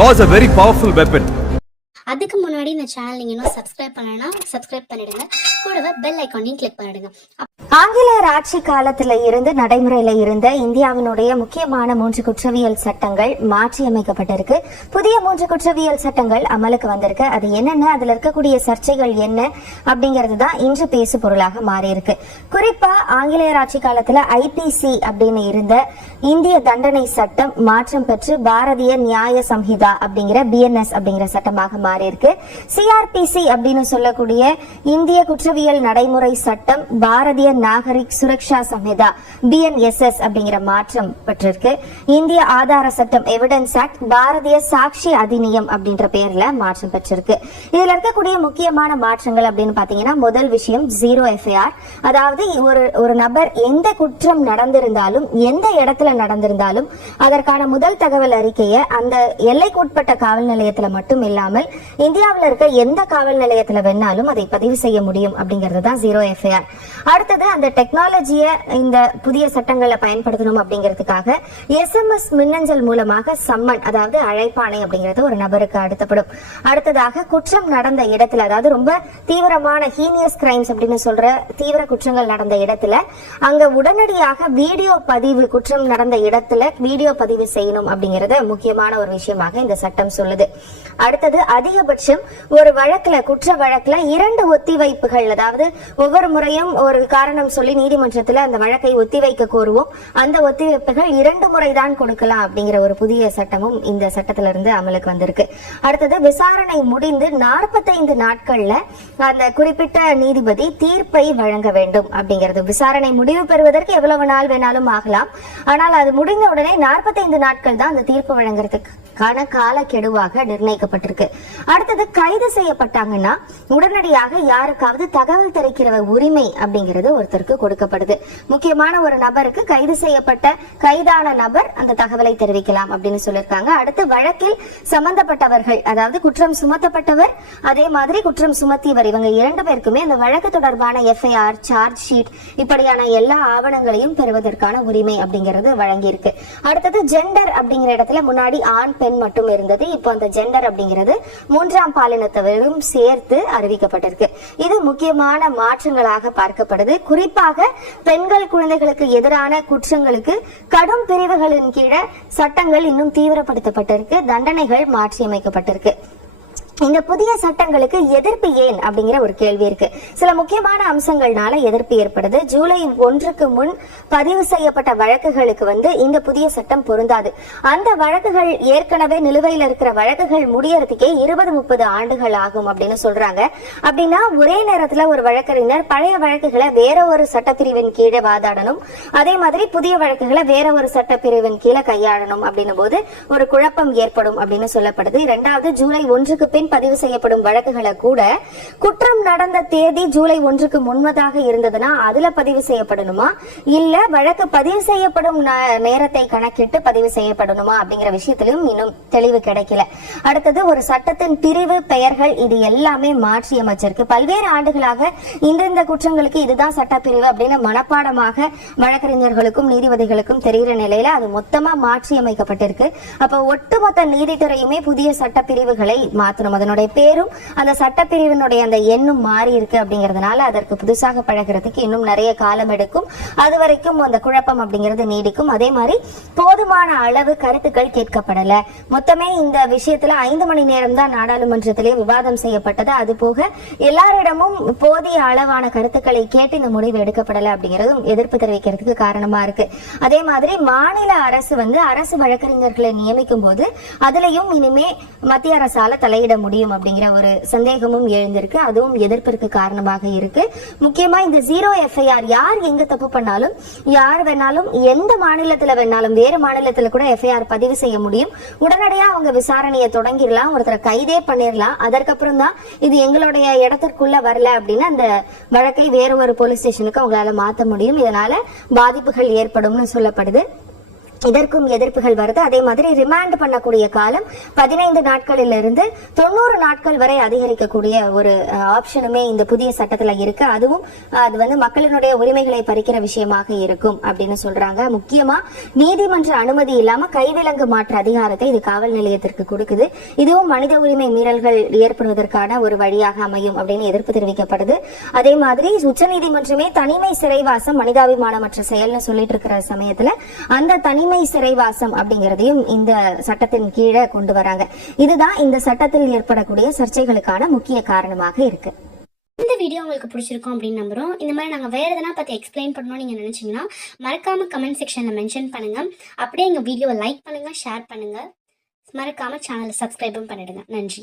Law a very powerful weapon அதுக்கு முன்னாடி இந்த சேனல் நீங்க இன்னும் சப்ஸ்கிரைப் பண்ணலைன்னா சப்ஸ்கிரைப் பண்ணிடுங்க. கூடவே பெல் ஐக்கானையும் கிளிக் பண்ணிடுங்க. ஆங்கிலேயர் ஆட்சி காலத்துல இருந்து நடைமுறையில இருந்த இந்தியாவினுடைய முக்கியமான மூன்று குற்றவியல் சட்டங்கள் மாற்றியமைக்கப்பட்டிருக்கு. புதிய மூன்று குற்றவியல் சட்டங்கள் அமலுக்கு வந்திருக்கு. அது என்னென்ன? அதுல இருக்கக்கூடிய சர்ச்சைகள் என்ன? அப்படிங்கிறது தான் இன்று பேசு பொருளாக மாறியிருக்கு. குறிப்பா ஆங்கிலேயர் ஆட்சி காலத்துல ஐபிசி அப்படின்னு இருந்த இந்திய தண்டனை சட்டம் மாற்றம் பெற்று பாரதிய நியாய சம்ஹிதா அப்படிங்கிற பிஎன்எஸ் அப்படிங்கிற சட்டமாக மாறியிருக்கு. சிஆர்பிசி அப்படின்னு சொல்லக்கூடிய இந்திய குற்ற குற்றவியல் நடைமுறை சட்டம் பாரதிய நாகரிக் சுரக்ஷா சம்ஹிதா பிஎன்எஸ்எஸ் அப்படிங்கிற மாற்றம் பெற்றிருக்கு. இந்திய ஆதார சட்டம் எவிடன்ஸ் ஆக்ட் பாரதிய சாட்சி அதிநியம் அப்படின்ற பேர்ல மாற்றம் பெற்றிருக்கு. இதுல இருக்கக்கூடிய முக்கியமான மாற்றங்கள் அப்படின்னு பாத்தீங்கன்னா முதல் விஷயம் ஜீரோ எஃப்ஐஆர் அதாவது ஒரு ஒரு நபர் எந்த குற்றம் நடந்திருந்தாலும் எந்த இடத்துல நடந்திருந்தாலும் அதற்கான முதல் தகவல் அறிக்கையை அந்த எல்லைக்குட்பட்ட காவல் நிலையத்துல மட்டும் இல்லாமல் இந்தியாவில் இருக்க எந்த காவல் நிலையத்துல வேணாலும் அதை பதிவு செய்ய முடியும் அப்படிங்கிறது தான் ஜீரோ எஃப்ஐஆர் அடுத்தது அந்த டெக்னாலஜியை இந்த புதிய சட்டங்களை பயன்படுத்தணும் அப்படிங்கிறதுக்காக எஸ்எம்எஸ் மின்னஞ்சல் மூலமாக சம்மன் அதாவது அழைப்பாணை அப்படிங்கிறது ஒரு நபருக்கு அடுத்தப்படும் அடுத்ததாக குற்றம் நடந்த இடத்துல அதாவது ரொம்ப தீவிரமான ஹீனியஸ் கிரைம்ஸ் அப்படின்னு சொல்ற தீவிர குற்றங்கள் நடந்த இடத்துல அங்க உடனடியாக வீடியோ பதிவு குற்றம் நடந்த இடத்துல வீடியோ பதிவு செய்யணும் அப்படிங்கறது முக்கியமான ஒரு விஷயமாக இந்த சட்டம் சொல்லுது. அடுத்தது அதிகபட்சம் ஒரு வழக்குல குற்ற வழக்குல இரண்டு ஒத்திவைப்புகள் அதாவது ஒவ்வொரு முறையும் ஒரு காரணம் சொல்லி நீதிமன்றத்தில் அந்த வழக்கை ஒத்திவைக்க கோருவோம். அந்த ஒத்திவைப்புகள் இரண்டு முறை தான் கொடுக்கலாம் அப்படிங்கிற ஒரு புதிய சட்டமும் இந்த சட்டத்திலிருந்து அமலுக்கு வந்திருக்கு. அடுத்தது விசாரணை முடிந்து நாற்பத்தைந்து நாட்கள்ல அந்த குறிப்பிட்ட நீதிபதி தீர்ப்பை வழங்க வேண்டும் அப்படிங்கிறது. விசாரணை முடிவு பெறுவதற்கு எவ்வளவு நாள் வேணாலும் ஆகலாம். ஆனால் அது முடிந்த உடனே நாற்பத்தைந்து நாட்கள் தான் அந்த தீர்ப்பு வழங்குறதுக்கு அதற்கான காலக்கெடுவாக நிர்ணயிக்கப்பட்டிருக்கு. அடுத்தது கைது செய்யப்பட்டாங்கன்னா உடனடியாக யாருக்காவது தகவல் தெரிவிக்கிற உரிமை அப்படிங்கிறது ஒருத்தருக்கு கொடுக்கப்படுது. முக்கியமான ஒரு நபருக்கு கைது செய்யப்பட்ட கைதான நபர் அந்த தகவலை தெரிவிக்கலாம் அப்படின்னு சொல்லியிருக்காங்க. அடுத்து வழக்கில் சம்பந்தப்பட்டவர்கள் அதாவது குற்றம் சுமத்தப்பட்டவர் அதே மாதிரி குற்றம் சுமத்தியவர் இவங்க இரண்டு பேருக்குமே அந்த வழக்கு தொடர்பான எஃப்ஐஆர் சார்ஜ் ஷீட் இப்படியான எல்லா ஆவணங்களையும் பெறுவதற்கான உரிமை அப்படிங்கிறது வழங்கியிருக்கு. அடுத்தது ஜெண்டர் அப்படிங்கிற இடத்துல முன்னாடி ஆண் பெண் மட்டும் இருந்தது. இப்போ அந்த ஜெண்டர் அப்படிங்கிறது மூன்றாம் பாலினத்தவரும் சேர்த்து அறிவிக்கப்பட்டிருக்கு. இது முக்கியமான மாற்றங்களாக பார்க்கப்படுது. குறிப்பாக பெண்கள் குழந்தைகளுக்கு எதிரான குற்றங்களுக்கு கடும் பிரிவுகளின் கீழே சட்டங்கள் இன்னும் தீவிரப்படுத்தப்பட்டிருக்கு. தண்டனைகள் மாற்றியமைக்கப்பட்டிருக்கு. இந்த புதிய சட்டங்களுக்கு எதிர்ப்பு ஏன் அப்படிங்கிற ஒரு கேள்வி இருக்கு. சில முக்கியமான அம்சங்கள்னால எதிர்ப்பு ஏற்படுது. ஜூலை ஒன்றுக்கு முன் பதிவு செய்யப்பட்ட வழக்குகளுக்கு வந்து இந்த புதிய சட்டம் பொருந்தாது. அந்த வழக்குகள் ஏற்கனவே நிலுவையில் இருக்கிற வழக்குகள் முடியறதுக்கே இருபது முப்பது ஆண்டுகள் ஆகும் அப்படின்னு சொல்றாங்க. அப்படின்னா ஒரே நேரத்துல ஒரு வழக்கறிஞர் பழைய வழக்குகளை வேற ஒரு சட்டப்பிரிவின் கீழே வாதாடணும். அதே மாதிரி புதிய வழக்குகளை வேற ஒரு சட்டப்பிரிவின் கீழே கையாளணும் அப்படின்னும் போது ஒரு குழப்பம் ஏற்படும் அப்படின்னு சொல்லப்படுது. இரண்டாவது ஜூலை ஒன்றுக்கு பின் பதிவு செய்யப்படும் வழக்குகளை கூட குற்றம் நடந்த தேதி ஜூலை ஒன்றுக்கு முன்பதாக இருந்ததுன்னா அதுல பதிவு செய்யப்படணுமா? இல்ல வழக்கு பதிவு செய்யப்படும் நேரத்தை கணக்கிட்டு பதிவு செய்யப்படணுமா அப்படிங்கிற விஷயத்திலும் இன்னும் தெளிவு கிடைக்கல. அடுத்தது ஒரு சட்டத்தின் பிரிவு பெயர்கள் இது எல்லாமே மாற்றி அமைச்சிருக்கு. பல்வேறு ஆண்டுகளாக இந்தந்த குற்றங்களுக்கு இதுதான் சட்டப்பிரிவு அப்படின்னு மனப்பாடமாக வழக்கறிஞர்களுக்கும் நீதிபதிகளுக்கும் தெரிகிற நிலையில அது மொத்தமா மாற்றி அமைக்கப்பட்டிருக்கு. அப்ப ஒட்டுமொத்த நீதித்துறையுமே புதிய சட்டப்பிரிவுகளை மாத்தணும் அதனுடைய பேரும் அந்த சட்டப்பிரிவினுடைய அந்த எண்ணும் மாறி இருக்கு அப்படிங்கிறதுனால அதற்கு புதுசாக பழகிறதுக்கு இன்னும் நிறைய காலம் எடுக்கும். அது வரைக்கும் அந்த குழப்பம் அப்படிங்கிறது நீடிக்கும். அதே மாதிரி போதுமான அளவு கருத்துக்கள் கேட்கப்படல. மொத்தமே இந்த விஷயத்துல ஐந்து மணி நேரம் தான் நாடாளுமன்றத்திலே விவாதம் செய்யப்பட்டது. அது போக எல்லாரிடமும் போதிய அளவான கருத்துக்களை கேட்டு இந்த முடிவு எடுக்கப்படல அப்படிங்கறதும் எதிர்ப்பு தெரிவிக்கிறதுக்கு காரணமா இருக்கு. அதே மாதிரி மாநில அரசு வந்து அரசு வழக்கறிஞர்களை நியமிக்கும் போது அதுலயும் இனிமே மத்திய அரசால தலையிட முடியும் அப்படிங்கிற ஒரு சந்தேகமும் எழுந்திருக்கு. அதுவும் எதிர்ப்பிற்கு காரணமாக இருக்கு. முக்கியமா இந்த ஜீரோ எஃப்ஐஆர் யார் எங்க தப்பு பண்ணாலும் யார் வேணாலும் எந்த மாநிலத்துல வேணாலும் வேறு மாநிலத்துல கூட எஃப்ஐஆர் பதிவு செய்ய முடியும். உடனடியா அவங்க விசாரணையை தொடங்கிடலாம் ஒருத்தரை கைதே பண்ணிடலாம். அதற்கப்புறம் தான் இது எங்களுடைய இடத்திற்குள்ள வரல அப்படின்னு அந்த வழக்கை வேற ஒரு போலீஸ் ஸ்டேஷனுக்கு அவங்களால மாத்த முடியும். இதனால பாதிப்புகள் ஏற்படும்னு சொல்லப்படுது. இதற்கும் எதிர்ப்புகள் வருது. அதே மாதிரி ரிமாண்ட் பண்ணக்கூடிய காலம் பதினைந்து நாட்களில் இருந்து தொண்ணூறு நாட்கள் வரை அதிகரிக்கக்கூடிய ஒரு ஆப்ஷனுமே இந்த புதிய சட்டத்துல இருக்கு. அதுவும் அது வந்து மக்களினுடைய உரிமைகளை பறிக்கிற விஷயமாக இருக்கும் அப்படின்னு சொல்றாங்க. முக்கியமா நீதிமன்ற அனுமதி இல்லாம கைவிலங்கு மாற்ற அதிகாரத்தை இது காவல் நிலையத்திற்கு கொடுக்குது. இதுவும் மனித உரிமை மீறல்கள் ஏற்படுவதற்கான ஒரு வழியாக அமையும் அப்படின்னு எதிர்ப்பு தெரிவிக்கப்படுது. அதே மாதிரி உச்சநீதிமன்றமே தனிமை சிறைவாசம் மனிதாபிமானமற்ற செயல்னு சொல்லிட்டு இருக்கிற சமயத்துல அந்த தனிமை சிறைவாசம் அப்படிங்கிறதையும் இந்த சட்டத்தின் கீழே கொண்டு வராங்க. இதுதான் இந்த சட்டத்தில் ஏற்படக்கூடிய சர்ச்சைகளுக்கான முக்கிய காரணமாக இருக்கு. இந்த வீடியோ உங்களுக்கு பிடிச்சிருக்கும் அப்படின்னு நம்புறோம். இந்த மாதிரி நாங்கள் வேறு எதனா பற்றி எக்ஸ்பிளைன் பண்ணணும்னு நீங்கள் நினச்சிங்கன்னா மறக்காம கமெண்ட் செக்ஷனில் மென்ஷன் பண்ணுங்க. அப்படியே எங்கள் வீடியோவை லைக் பண்ணுங்க ஷேர் பண்ணுங்க. மறக்காம சேனலை சப்ஸ்கிரைபும் பண்ணிடுங்க. நன்றி.